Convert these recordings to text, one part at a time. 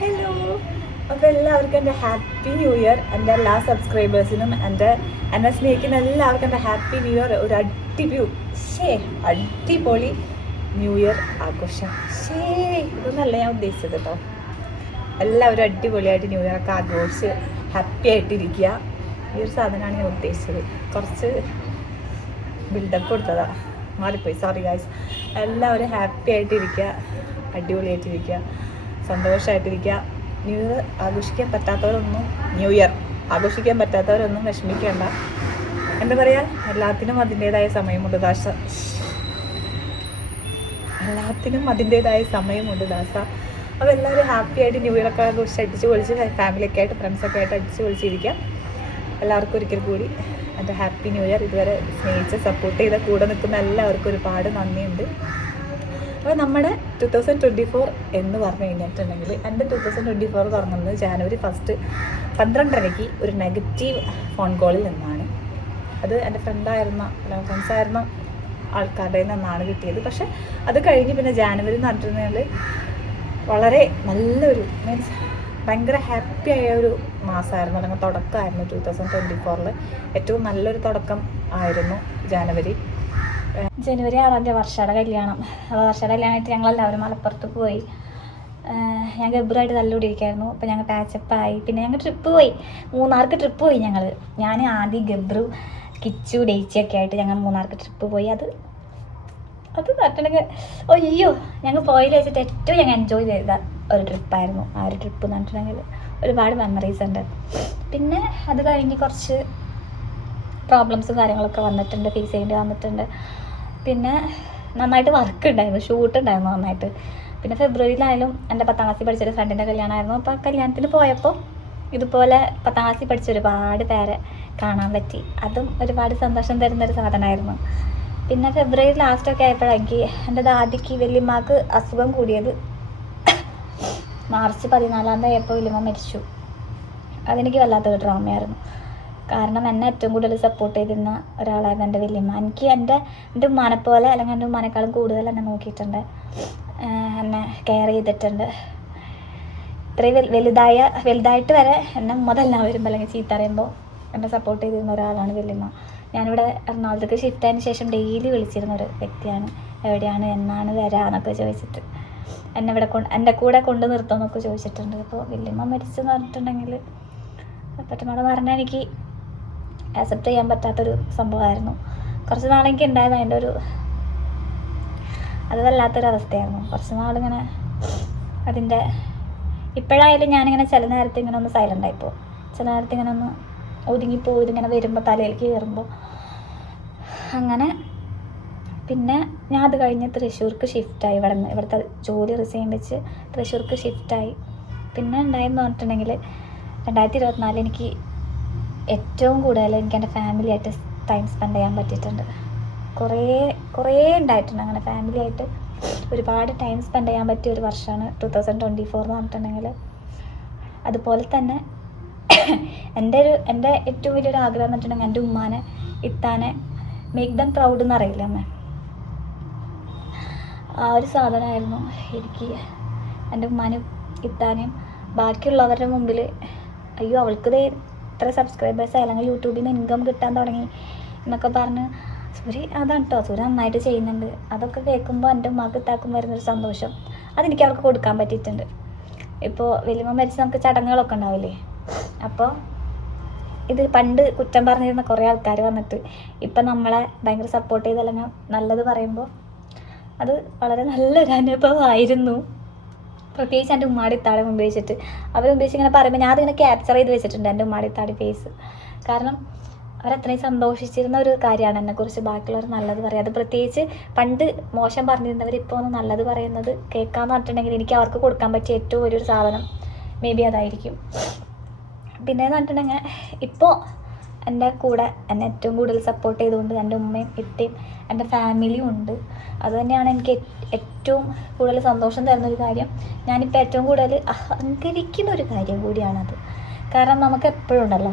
Hello അപ്പോൾ എല്ലാവർക്കും എന്റെ ഹാപ്പി ന്യൂ ഇയർ എന്റെ എല്ലാ സബ്സ്ക്രൈബേഴ്സിനും എന്റെ എന്നെ സ്നേഹിക്കുന്ന എല്ലാവർക്കും എന്റെ ഹാപ്പി ന്യൂ ഇയർ ഒരു അടിപൊളി ഷേ അടിപൊളി ന്യൂ ഇയർ ആഘോഷം. ഷേ ഇതൊന്നല്ല ഞാൻ ഉദ്ദേശിച്ചത് കേട്ടോ എല്ലാവരും അടിപൊളിയായിട്ട് ന്യൂ ഇയർ ഒക്കെ ആഘോഷിച്ച് ഹാപ്പി ആയിട്ടിരിക്കുക. ഈ ഒരു സാധനമാണ് ഞാൻ ഉദ്ദേശിച്ചത്. കുറച്ച് ബിൽഡപ്പ് കൊടുത്തതാ. മാറിപ്പോയി. സോറി ഗായ്സ് എല്ലാവരും ഹാപ്പി ആയിട്ടിരിക്കുക. അടിപൊളിയായിട്ടിരിക്കുക. സന്തോഷമായിട്ടിരിക്കുക ന്യൂ ഇയർ ആഘോഷിക്കാൻ പറ്റാത്തവരൊന്നും ന്യൂ ഇയർ ആഘോഷിക്കാൻ പറ്റാത്തവരൊന്നും വിഷമിക്കേണ്ട. എന്താ പറയുക എല്ലാത്തിനും അതിന്റേതായ സമയമുണ്ട് ദാസ. എല്ലാത്തിനും അതിന്റേതായ സമയമുണ്ട് ദാസ. അപ്പോൾ എല്ലാവരും ഹാപ്പി ആയിട്ട് ന്യൂ ഇയറൊക്കെ ആഘോഷിച്ച് അടിച്ച് പൊളിച്ച് ഫാമിലിയൊക്കെ ആയിട്ട് ഫ്രണ്ട്സൊക്കെ ആയിട്ട് അടിച്ച് പൊളിച്ചിരിക്കാം എല്ലാവർക്കും ഒരിക്കൽ കൂടി എന്റെ ഹാപ്പി ന്യൂ ഇയർ ഇതുവരെ സ്നേഹിച്ച് സപ്പോർട്ട് ചെയ്ത കൂടെ നിൽക്കുന്ന എല്ലാവർക്കും ഒരുപാട് നന്ദിയുണ്ട്. അപ്പോൾ നമ്മുടെ ടു തൗസൻഡ് ട്വന്റി ഫോർ എന്ന് പറഞ്ഞു കഴിഞ്ഞിട്ടുണ്ടെങ്കിൽ എന്റെ ടു തൗസൻഡ് ട്വന്റി ഫോർ തുടങ്ങുന്നത് ജാനുവരി ഫസ്റ്റ് പന്ത്രണ്ടരയ്ക്ക് ഒരു നെഗറ്റീവ് ഫോൺ കോളിൽ നിന്നാണ്. അത് എന്റെ ഫ്രണ്ടായിരുന്ന ഫ്രണ്ട്സായിരുന്ന ആൾക്കാരുടെ നിന്നാണ് കിട്ടിയത്. പക്ഷെ അത് കഴിഞ്ഞ് പിന്നെ ജാനുവരി എന്ന് പറഞ്ഞിട്ടുണ്ടെങ്കിൽ വളരെ നല്ലൊരു മീൻസ് ഭയങ്കര ഹാപ്പി ആയ ഒരു മാസമായിരുന്നു. അല്ലെങ്കിൽ തുടക്കമായിരുന്നു ടു തൗസൻഡ് ട്വന്റി ഫോറിൽ ഏറ്റവും നല്ലൊരു തുടക്കം ആയിരുന്നു ജാനുവരി ജനുവരി ആറാം തീയതി വർഷയുടെ കല്യാണം. അപ്പോൾ വർഷയുടെ കല്യാണമായിട്ട് ഞങ്ങളെല്ലാവരും മലപ്പുറത്ത് പോയി. ഞാൻ ഗബ്ബറായിട്ട് തല്ലുകൂടിയിരിക്കായിരുന്നു. അപ്പോൾ ഞങ്ങൾ പാച്ചപ്പായി പിന്നെ ഞങ്ങൾ ട്രിപ്പ് പോയി. മൂന്നാർക്ക് ട്രിപ്പ് പോയി ഞങ്ങൾ ഞാൻ ആദ്യം ഗബ്രു കിച്ചു ഡേച്ചിയൊക്കെ ആയിട്ട് ഞങ്ങൾ മൂന്നാർക്ക് ട്രിപ്പ് പോയി. അത് അത് പറഞ്ഞിട്ടുണ്ടെങ്കിൽ അയ്യോ ഞങ്ങൾ പോയിൽ വെച്ചിട്ട് ഏറ്റവും ഞങ്ങൾ എൻജോയ് ചെയ്ത ഒരു ട്രിപ്പായിരുന്നു ആ ഒരു ട്രിപ്പ് എന്ന് പറഞ്ഞിട്ടുണ്ടെങ്കിൽ ഒരുപാട് മെമ്മറീസ് ഉണ്ട്. പിന്നെ അത് കഴിഞ്ഞ് കുറച്ച് പ്രോബ്ലംസും കാര്യങ്ങളൊക്കെ വന്നിട്ടുണ്ട് ഫേസ് ചെയ്യേണ്ടി വന്നിട്ടുണ്ട്. പിന്നെ നന്നായിട്ട് വർക്ക് ഉണ്ടായിരുന്നു ഷൂട്ട് ഉണ്ടായിരുന്നു നന്നായിട്ട്. പിന്നെ ഫെബ്രുവരിയിലായാലും എന്റെ പത്താം ക്ലാസ്സിൽ പഠിച്ചൊരു ഫ്രണ്ടിന്റെ കല്യാണമായിരുന്നു. അപ്പോൾ കല്യാണത്തിന് പോയപ്പോൾ ഇതുപോലെ പത്താം ക്ലാസ്സിൽ പഠിച്ച ഒരുപാട് പേരെ കാണാൻ പറ്റി. അതും ഒരുപാട് സന്തോഷം തരുന്നൊരു സാധനമായിരുന്നു. പിന്നെ ഫെബ്രുവരി ലാസ്റ്റൊക്കെ ആയപ്പോഴെനിക്ക് എന്റെ ദാദിക്ക് വല്യമ്മക്ക് അസുഖം കൂടിയത് മാർച്ച് പതിനാലാം തീയതി ആയപ്പോൾ വല്യമ്മ മരിച്ചു. അതെനിക്ക് വല്ലാത്തൊരു ഡ്രാമയായിരുന്നു കാരണം എന്നെ ഏറ്റവും കൂടുതൽ സപ്പോർട്ട് ചെയ്തിരുന്ന ഒരാളായിരുന്നു എന്റെ വല്യമ്മ. എനിക്ക് എന്റെ എന്റെ ഉമ്മാനെ പോലെ അല്ലെങ്കിൽ എന്റെ ഉമ്മാനേക്കാളും കൂടുതൽ എന്നെ നോക്കിയിട്ടുണ്ട്. എന്നെ കെയർ ചെയ്തിട്ടുണ്ട്. ഇത്രയും വലുതായ വലുതായിട്ട് വരെ എന്നെ ഉമ്മതെല്ലാം വരുമ്പോൾ അല്ലെങ്കിൽ ചീത്ത അറിയുമ്പോൾ എന്നെ സപ്പോർട്ട് ചെയ്തിരുന്ന ഒരാളാണ് വല്യമ്മ. ഞാനിവിടെ എറണാകുളത്തേക്ക് ഷിഫ്റ്റ് ആയതിനു ശേഷം ഡെയിലി വിളിച്ചിരുന്ന ഒരു വ്യക്തിയാണ്. എവിടെയാണ് എന്നാണ് വരാന്നൊക്കെ ചോദിച്ചിട്ട്. എന്നെ ഇവിടെ കൊണ്ട് എന്റെ കൂടെ കൊണ്ട് നിർത്തുമെന്നൊക്കെ ചോദിച്ചിട്ടുണ്ട്. അപ്പോൾ വല്യമ്മ മരിച്ചെന്ന് പറഞ്ഞിട്ടുണ്ടെങ്കിൽ പെട്ടെന്നോട് പറഞ്ഞാൽ എനിക്ക് ആക്സെപ്റ്റ് ചെയ്യാൻ പറ്റാത്തൊരു സംഭവമായിരുന്നു. കുറച്ച് നാളെനിക്ക് ഉണ്ടായത് അതിന്റെ ഒരു അത് വല്ലാത്തൊരു അവസ്ഥയായിരുന്നു കുറച്ച് നാളിങ്ങനെ അതിന്റെ ഇപ്പോഴായാലും ഞാനിങ്ങനെ ചില നേരത്തെ ഇങ്ങനെ ഒന്ന് സൈലന്റ് ആയിപ്പോൾ ചില നേരത്തെ ഇങ്ങനെ ഒന്ന് ഒതുങ്ങിപ്പോയി ഇതിങ്ങനെ വരുമ്പോൾ തലയിലേക്ക് കയറുമ്പോൾ അങ്ങനെ പിന്നെ ഞാൻ അത് കഴിഞ്ഞ് തൃശ്ശൂർക്ക് ഷിഫ്റ്റായി ഇവിടെ നിന്ന് ഇവിടുത്തെ ജോലി റിസൈൻ വെച്ച് തൃശ്ശൂർക്ക് ഷിഫ്റ്റായി പിന്നെ ഉണ്ടായെന്ന് പറഞ്ഞിട്ടുണ്ടെങ്കിൽ രണ്ടായിരത്തി ഇരുപത്തിനാല് എനിക്ക് ഏറ്റവും കൂടുതൽ എനിക്ക് എന്റെ ഫാമിലിയായിട്ട് ടൈം സ്പെൻഡ് ചെയ്യാൻ പറ്റിയിട്ടുണ്ട്. കുറേ കുറേ ഉണ്ടായിട്ടുണ്ട്. അങ്ങനെ ഫാമിലിയായിട്ട് ഒരുപാട് ടൈം സ്പെൻഡ് ചെയ്യാൻ പറ്റിയ ഒരു വർഷമാണ് ടു തൗസൻഡ് ട്വന്റി ഫോർ എന്ന് പറഞ്ഞിട്ടുണ്ടെങ്കിൽ. അതുപോലെ തന്നെ എന്റെ ഒരു എന്റെ ഏറ്റവും വലിയൊരു ആഗ്രഹം എന്ന് വെച്ചിട്ടുണ്ടെങ്കിൽ എന്റെ ഉമ്മാനെ ഇത്താനെ മേക്ക് ദം പ്രൗഡ് എന്നറിയില്ല അമ്മ? ആ ഒരു സാധനമായിരുന്നു എനിക്ക് എന്റെ ഉമ്മാനും ഇത്താനെയും. ബാക്കിയുള്ളവരുടെ മുമ്പിൽ അയ്യോ അവൾക്ക് ദേ ഇത്ര സബ്സ്ക്രൈബേഴ്സ് അല്ലെങ്കിൽ യൂട്യൂബിൽ നിന്ന് ഇൻകം കിട്ടാൻ തുടങ്ങി എന്നൊക്കെ പറഞ്ഞ്. സൂര്യ അതാണ് കേട്ടോ സൂര്യ നന്നായിട്ട് ചെയ്യുന്നുണ്ട്. അതൊക്കെ കേൾക്കുമ്പോൾ എന്റെ ഉമ്മാക്ക് ഇത്താക്കും വരുന്നൊരു സന്തോഷം. അതെനിക്ക് അവർക്ക് കൊടുക്കാൻ പറ്റിയിട്ടുണ്ട്. ഇപ്പോൾ വലിയമ്മ മരിച്ച് നമുക്ക് ചടങ്ങുകളൊക്കെ ഉണ്ടാവില്ലേ? അപ്പോൾ ഇത് പണ്ട് കുറ്റം പറഞ്ഞിരുന്ന കുറേ ആൾക്കാർ വന്നിട്ട് ഇപ്പം നമ്മളെ ഭയങ്കര സപ്പോർട്ട് ചെയ്ത് അല്ലെങ്കിൽ നല്ലത് പറയുമ്പോൾ അത് വളരെ നല്ലൊരു അനുഭവമായിരുന്നു പ്രത്യേകിച്ച് എന്റെ ഉമ്മാടി താടി മുമ്പ് വെച്ചിട്ട്. അവർ വെച്ച് ഇങ്ങനെ പറയുമ്പോൾ ഞാൻ അതിങ്ങനെ ക്യാപ്ചർ ചെയ്ത് വെച്ചിട്ടുണ്ട് എന്റെ ഉമ്മാടി താടി ഫേസ് കാരണം അവരത്രയും സന്തോഷിച്ചിരുന്ന ഒരു കാര്യമാണ് എന്നെക്കുറിച്ച് ബാക്കിയുള്ളവർ നല്ലത് പറയുക അത് പ്രത്യേകിച്ച് പണ്ട് മോശം പറഞ്ഞിരുന്നവർ ഇപ്പോൾ ഒന്ന് നല്ലത് പറയുന്നത് കേൾക്കാമെന്ന് പറഞ്ഞിട്ടുണ്ടെങ്കിൽ എനിക്ക് അവർക്ക് കൊടുക്കാൻ പറ്റിയ ഏറ്റവും വലിയൊരു സാധനം. മേ ബി അതായിരിക്കും. പിന്നെ എന്ന് പറഞ്ഞിട്ടുണ്ടെങ്കിൽ ഇപ്പോൾ എന്റെ കൂടെ എന്നെ ഏറ്റവും കൂടുതൽ സപ്പോർട്ട് ചെയ്തുകൊണ്ട് എന്റെ ഉമ്മയും ഇത്തയും എന്റെ ഫാമിലിയും ഉണ്ട്. അതുതന്നെയാണ് എനിക്ക് ഏറ്റവും കൂടുതൽ സന്തോഷം തരുന്ന ഒരു കാര്യം. ഞാനിപ്പോൾ ഏറ്റവും കൂടുതൽ അഹങ്കരിക്കുന്ന ഒരു കാര്യം കൂടിയാണത്. കാരണം നമുക്ക് എപ്പോഴും ഉണ്ടല്ലോ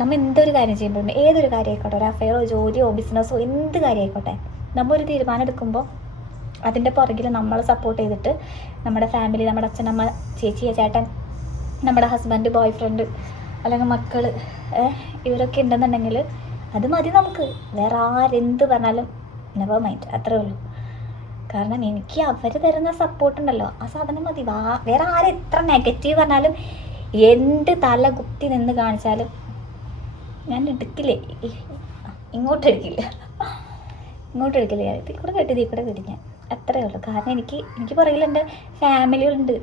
നമ്മൾ എന്തൊരു കാര്യം ചെയ്യുമ്പോഴും ഏതൊരു കാര്യം ആയിക്കോട്ടെ ഒരു അഫയറോ ജോലിയോ ബിസിനസ്സോ എന്ത് കാര്യം ആയിക്കോട്ടെ നമ്മൾ ഒരു തീരുമാനം എടുക്കുമ്പോൾ അതിന്റെ പുറകിൽ നമ്മളെ സപ്പോർട്ട് ചെയ്തിട്ട് നമ്മുടെ ഫാമിലി നമ്മുടെ അച്ഛനമ്മ ചേച്ചി ചേട്ടൻ നമ്മുടെ ഹസ്ബൻഡ് ബോയ് ഫ്രണ്ട് അല്ലെങ്കിൽ മക്കൾ ഇവരൊക്കെ ഉണ്ടെന്നുണ്ടെങ്കിൽ അത് മതി നമുക്ക്. വേറെ ആരെന്ത് പറഞ്ഞാലും നെവർ മൈൻഡ് അത്രേ ഉള്ളൂ. കാരണം എനിക്ക് അവർ തരുന്ന സപ്പോർട്ട് ഉണ്ടല്ലോ. ആ സാധനം മതി. വാ വേറെ ആരെത്ര നെഗറ്റീവ് പറഞ്ഞാലും എന്ത് തല കുത്തി നിന്ന് കാണിച്ചാലും ഞാൻ എടുക്കില്ലേ? ഇങ്ങോട്ട് എടുക്കില്ല. ഇങ്ങോട്ട് എടുക്കില്ല. ഇതിൽ കൂടെ കേട്ട് ഇതിൽ കൂടെ ഞാൻ. അത്രേ ഉള്ളൂ. കാരണം എനിക്ക് എനിക്ക് പുറകിൽ എന്റെ ഫാമിലി ഉണ്ട്.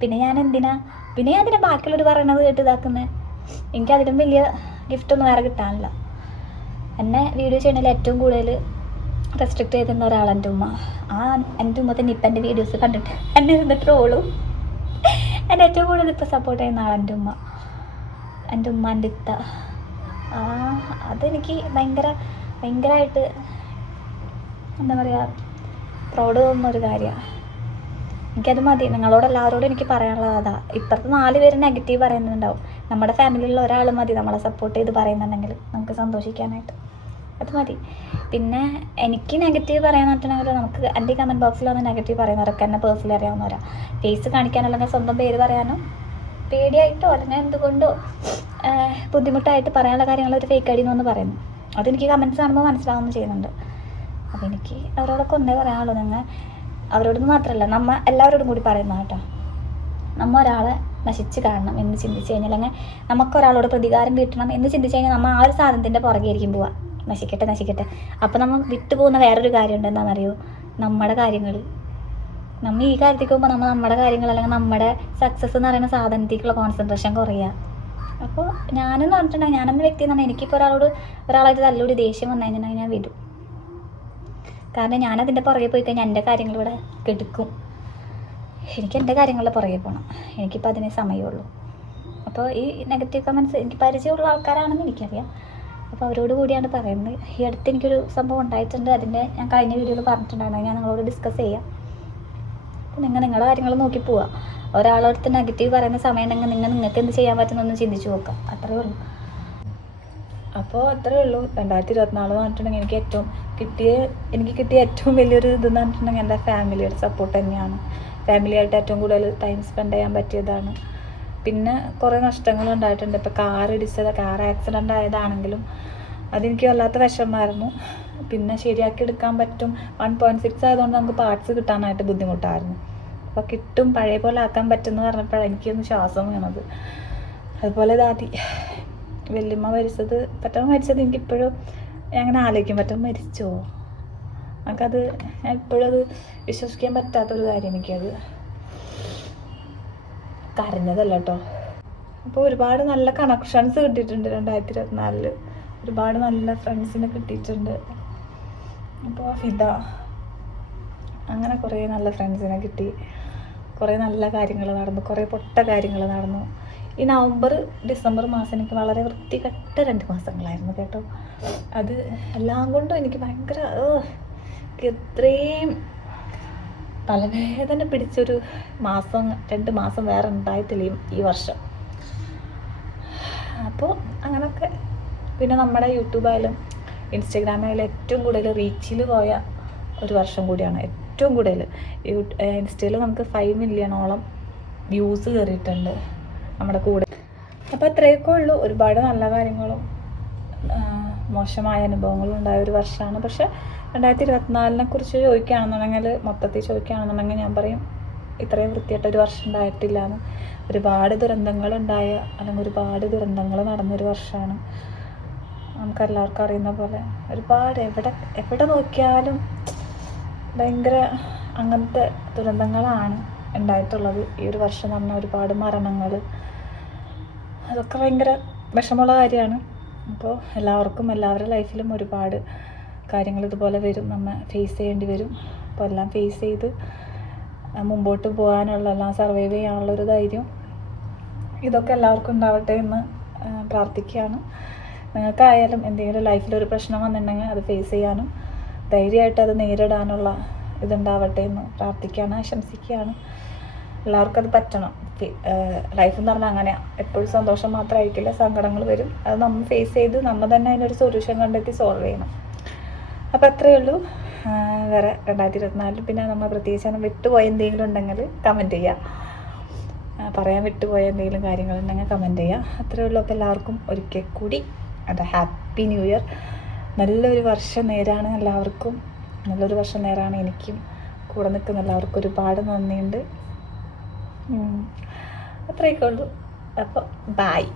പിന്നെ ഞാൻ എന്തിനാ പിന്നെ ഞാൻ എന്തിനാ ബാക്കിയുള്ളവർ പറയണത് കേട്ട് ഇതാക്കുന്നത് എനിക്ക് അതിലും വലിയ ഗിഫ്റ്റ് ഒന്നും വേറെ കിട്ടാനില്ല. എന്നെ വീഡിയോ ചെയ്യണതിൽ ഏറ്റവും കൂടുതൽ റെസ്ട്രിക്റ്റ് ചെയ്തിരുന്ന ഒരാൾ എന്റെ ഉമ്മ. ആ എന്റെ ഉമ്മ തന്നെ ഇപ്പം എന്റെ വീഡിയോസ് കണ്ടിട്ട് എന്നെ ഇരുന്ന് ട്രോളും എന്നെ ഏറ്റവും കൂടുതൽ ഇപ്പം സപ്പോർട്ട് ചെയ്യുന്ന ആൾ എന്റെ ഉമ്മ. എന്റെ ഉമ്മ എന്റെ ഇത്ത അതെനിക്ക് ഭയങ്കര ഭയങ്കരമായിട്ട് എന്താ പറയുക പ്രൗഡ് തോന്നുന്ന ഒരു കാര്യമാണ് എനിക്കത് മതി. നിങ്ങളോട് എല്ലാവരോടും എനിക്ക് പറയാനുള്ളത് അതാ. ഇപ്പുറത്ത് നാല് പേര് നെഗറ്റീവ് പറയുന്നുണ്ടാവും. നമ്മുടെ ഫാമിലിയിലുള്ള ഒരാൾ മതി നമ്മളെ സപ്പോർട്ട് ചെയ്ത് പറയുന്നുണ്ടെങ്കിൽ നമുക്ക് സന്തോഷിക്കാനായിട്ട്. അത് മതി. പിന്നെ എനിക്ക് നെഗറ്റീവ് പറയാൻ പറഞ്ഞിട്ടുണ്ടെങ്കിൽ നമുക്ക് എന്റെ കമന്റ് ബോക്സിൽ വന്ന് നെഗറ്റീവ് പറയുന്നവരൊക്കെ എന്നെ പേഴ്സണലി അറിയാവുന്നവരാ. ഫേസ് കാണിക്കാൻ അല്ലെങ്കിൽ സ്വന്തം പേര് പറയാനോ പേടിയായിട്ടോ അല്ലെങ്കിൽ എന്തുകൊണ്ടോ ബുദ്ധിമുട്ടായിട്ട് പറയാനുള്ള കാര്യങ്ങൾ ഒരു ഫേക്ക് ഡി എന്ന് പറയുന്നു. അതെനിക്ക് കമന്റ്സ് കാണുമ്പോൾ മനസ്സിലാവുന്നു ചെയ്യുന്നുണ്ട്. അപ്പോൾ എനിക്ക് അവരോടൊക്കെ ഒന്നേ പറയാനുള്ളൂ. നിങ്ങൾ അവരോടൊന്നും മാത്രമല്ല നമ്മ എല്ലാവരോടും കൂടി പറയുന്ന കേട്ടോ. നമ്മ ഒരാളെ നശിച്ച് കാണണം എന്ന് ചിന്തിച്ച് കഴിഞ്ഞാൽ അല്ലെങ്കിൽ നമുക്ക് ഒരാളോട് പ്രതികാരം കിട്ടണം എന്ന് ചിന്തിച്ച് കഴിഞ്ഞാൽ നമ്മൾ ആ ഒരു സാധനത്തിന്റെ പുറകെയായിരിക്കും പോവാ. നശിക്കട്ടെ നശിക്കട്ടെ. അപ്പോൾ നമ്മൾ വിട്ടുപോകുന്ന വേറൊരു കാര്യമുണ്ട് എന്താണെന്നറിയോ? നമ്മുടെ കാര്യങ്ങൾ നമ്മൾ ഈ കാര്യത്തേക്ക് പോകുമ്പോൾ നമ്മൾ നമ്മുടെ കാര്യങ്ങൾ അല്ലെങ്കിൽ നമ്മുടെ സക്സസ് എന്ന് പറയുന്ന സാധനത്തേക്കുള്ള കോൺസെൻട്രേഷൻ കുറയുക അപ്പോൾ ഞാനെന്ന് പറഞ്ഞിട്ടുണ്ടെങ്കിൽ ഞാനെന്ന വ്യക്തി എന്ന് പറഞ്ഞാൽ എനിക്കിപ്പോൾ ഒരാളോട് ഒരാളായിട്ട് നല്ലൊരു ദേഷ്യം വന്നു കഴിഞ്ഞിട്ടുണ്ടെങ്കിൽ ഞാൻ വിടും. കാരണം ഞാൻ ഞാനതിന്റെ പുറകെ പോയി കഴിഞ്ഞാൽ എന്റെ കാര്യങ്ങളിവിടെ കെടുക്കും. എനിക്ക് എന്റെ കാര്യങ്ങളുടെ പുറകെ പോകണം എനിക്കിപ്പോൾ അതിന് സമയമുള്ളൂ. അപ്പോൾ ഈ നെഗറ്റീവ് കമൻസ് എനിക്ക് പരിചയമുള്ള ആൾക്കാരാണെന്ന് എനിക്കറിയാം. അപ്പോൾ അവരോട് കൂടിയാണ് പറയുന്നത്. ഈ അടുത്ത് എനിക്കൊരു സംഭവം ഉണ്ടായിട്ടുണ്ട്. അതിന്റെ ഞാൻ കഴിഞ്ഞ വീഡിയോയിൽ പറഞ്ഞിട്ടുണ്ടായിരുന്നു. ഞാൻ നിങ്ങളോട് ഡിസ്കസ് ചെയ്യാം. അപ്പോൾ നിങ്ങൾ നിങ്ങളുടെ കാര്യങ്ങൾ നോക്കി പോവുക. ഒരാളടുത്ത് നെഗറ്റീവ് പറയുന്ന സമയം ഉണ്ടെങ്കിൽ നിങ്ങൾ നിങ്ങൾക്ക് എന്ത് ചെയ്യാൻ പറ്റുന്നൊന്ന് ചിന്തിച്ച് നോക്കാം അത്രയേ ഉള്ളൂ. അപ്പോൾ അത്രയേ ഉള്ളൂ. രണ്ടായിരത്തി ഇരുപത്തിനാല് പറഞ്ഞിട്ടുണ്ടെങ്കിൽ എനിക്ക് ഏറ്റവും കിട്ടിയ എനിക്ക് കിട്ടിയ ഏറ്റവും വലിയൊരു ഇതെന്ന് പറഞ്ഞിട്ടുണ്ടെങ്കിൽ എന്റെ ഫാമിലിയുടെ സപ്പോർട്ട് തന്നെയാണ്. ഫാമിലിയായിട്ട് ഏറ്റവും കൂടുതൽ ടൈം സ്പെൻഡ് ചെയ്യാൻ പറ്റിയതാണ്. പിന്നെ കുറേ നഷ്ടങ്ങളുണ്ടായിട്ടുണ്ട് ഇപ്പോൾ കാർ ഇടിച്ചത് കാർ ആക്സിഡന്റ് ആയതാണെങ്കിലും അതെനിക്ക് വല്ലാത്ത വിഷമമായിരുന്നു. പിന്നെ ശരിയാക്കി എടുക്കാൻ പറ്റും. വൺ പോയിന്റ് സിക്സ് ആയതുകൊണ്ട് നമുക്ക് പാർട്സ് കിട്ടാനായിട്ട് ബുദ്ധിമുട്ടായിരുന്നു. അപ്പോൾ കിട്ടും പഴയ പോലെ ആക്കാൻ പറ്റുമെന്ന് പറഞ്ഞപ്പോഴാണ് എനിക്കൊന്ന് ശ്വാസം വേണത്. അതുപോലെ ദാദി വല്യമ്മ മരിച്ചത് പറ്റമ്മ മരിച്ചത് എനിക്കിപ്പോഴും അങ്ങനെ ആലോചിക്കും പറ്റും? മരിച്ചോ? നമുക്കത് ഞാൻ ഇപ്പോഴും അത് വിശ്വസിക്കാൻ പറ്റാത്തൊരു കാര്യം എനിക്കത് കരഞ്ഞതല്ല കേട്ടോ. അപ്പോൾ ഒരുപാട് നല്ല കണക്ഷൻസ് കിട്ടിയിട്ടുണ്ട് രണ്ടായിരത്തി ഇരുപത്തിനാലിൽ ഒരുപാട് നല്ല ഫ്രണ്ട്സിനെ കിട്ടിയിട്ടുണ്ട്. അപ്പോൾ ഫിദ അങ്ങനെ കുറേ നല്ല ഫ്രണ്ട്സിനെ കിട്ടി. കുറേ നല്ല കാര്യങ്ങൾ നടന്നു. കുറേ പൊട്ട കാര്യങ്ങൾ നടന്നു. ഈ നവംബർ ഡിസംബർ മാസം എനിക്ക് വളരെ വൃത്തികെട്ട രണ്ട് മാസങ്ങളായിരുന്നു കേട്ടോ. അത് എല്ലാം കൊണ്ടും എനിക്ക് ഭയങ്കര എത്രയും തലവേദന പിടിച്ചൊരു മാസം രണ്ട് മാസം വേറെ ഉണ്ടായിട്ടില്ല ഈ വർഷം. അപ്പോൾ അങ്ങനൊക്കെ. പിന്നെ നമ്മുടെ യൂട്യൂബായാലും ഇൻസ്റ്റഗ്രാമായാലും ഏറ്റവും കൂടുതൽ റീച്ചിൽ പോയ ഒരു വർഷം കൂടിയാണ്. ഏറ്റവും കൂടുതൽ യൂ ഇൻസ്റ്റയിൽ നമുക്ക് ഫൈവ് മില്യണോളം വ്യൂസ് കയറിയിട്ടുണ്ട്. നമ്മുടെ കൂടെ. അപ്പോൾ അത്രയൊക്കെ ഉള്ളൂ. ഒരുപാട് നല്ല കാര്യങ്ങളും മോശമായ അനുഭവങ്ങളും ഉണ്ടായ ഒരു വർഷമാണ്. പക്ഷെ രണ്ടായിരത്തി ഇരുപത്തിനാലിനെ കുറിച്ച് ചോദിക്കുകയാണെന്നുണ്ടെങ്കിൽ മൊത്തത്തിൽ ചോദിക്കുകയാണെന്നുണ്ടെങ്കിൽ ഞാൻ പറയും ഇത്രയും വൃത്തിയായിട്ട് ഒരു വർഷം ഉണ്ടായിട്ടില്ല എന്ന്. ഒരുപാട് ദുരന്തങ്ങളുണ്ടായ അല്ലെങ്കിൽ ഒരുപാട് ദുരന്തങ്ങൾ നടന്നൊരു വർഷമാണ്. നമുക്കെല്ലാവർക്കും അറിയുന്ന പോലെ ഒരുപാട് എവിടെ എവിടെ നോക്കിയാലും ഭയങ്കര അങ്ങനത്തെ ദുരന്തങ്ങളാണ്. ഉണ്ടായിട്ടുള്ളത്. ഈ ഒരു വർഷം നടന്ന ഒരുപാട് മരണങ്ങൾ. അതൊക്കെ ഭയങ്കര വിഷമമുള്ള കാര്യമാണ്. അപ്പോൾ എല്ലാവർക്കും എല്ലാവരുടെ ലൈഫിലും ഒരുപാട് കാര്യങ്ങൾ ഇതുപോലെ വരും. നമ്മൾ ഫേസ് ചെയ്യേണ്ടി വരും. അപ്പോൾ എല്ലാം ഫേസ് ചെയ്ത് മുമ്പോട്ട് പോകാനുള്ള എല്ലാം സർവൈവ് ചെയ്യാനുള്ള ഒരു ധൈര്യം ഇതൊക്കെ എല്ലാവർക്കും ഉണ്ടാവട്ടെ എന്ന് പ്രാർത്ഥിക്കുകയാണ്. നിങ്ങൾക്കായാലും എന്തെങ്കിലും ലൈഫിൽ ഒരു പ്രശ്നം വന്നിട്ടുണ്ടെങ്കിൽ അത് ഫേസ് ചെയ്യാനും ധൈര്യമായിട്ട് അത് നേരിടാനുള്ള ഇതുണ്ടാവട്ടെ എന്ന് പ്രാർത്ഥിക്കുകയാണ് ആശംസിക്കുകയാണ്. എല്ലാവർക്കും അത് പറ്റണം ലൈഫ് എന്ന് പറഞ്ഞാൽ അങ്ങനെയാണ് എപ്പോഴും സന്തോഷം മാത്രമായിരിക്കില്ല സങ്കടങ്ങൾ വരും. അത് നമ്മൾ ഫേസ് ചെയ്ത് നമ്മൾ തന്നെ അതിനൊരു സൊല്യൂഷൻ കണ്ടെത്തി സോൾവ് ചെയ്യണം. അപ്പോൾ അത്രയേ ഉള്ളൂ. വേറെ രണ്ടായിരത്തി ഇരുപത്തിനാലിൽ പിന്നെ നമ്മൾ പ്രത്യേകിച്ച് വിട്ടുപോയ എന്തെങ്കിലും ഉണ്ടെങ്കിൽ കമന്റ് ചെയ്യുക പറയാൻ വിട്ടുപോയ എന്തെങ്കിലും കാര്യങ്ങളുണ്ടെങ്കിൽ കമന്റ് ചെയ്യുക അത്രയേ ഉള്ളൂ. അപ്പോൾ എല്ലാവർക്കും ഒരിക്കൽ കൂടി അത് ഹാപ്പി ന്യൂ ഇയർ നല്ലൊരു വർഷം നേരാണ് എല്ലാവർക്കും. നല്ലൊരു വർഷം നേരാണ് എനിക്കും. കൂടെ നിൽക്കുന്ന എല്ലാവർക്കും ഒരുപാട് നന്ദിയുണ്ട്. അത്രയൊക്കെ ഉള്ളൂ. അപ്പോൾ ബായ്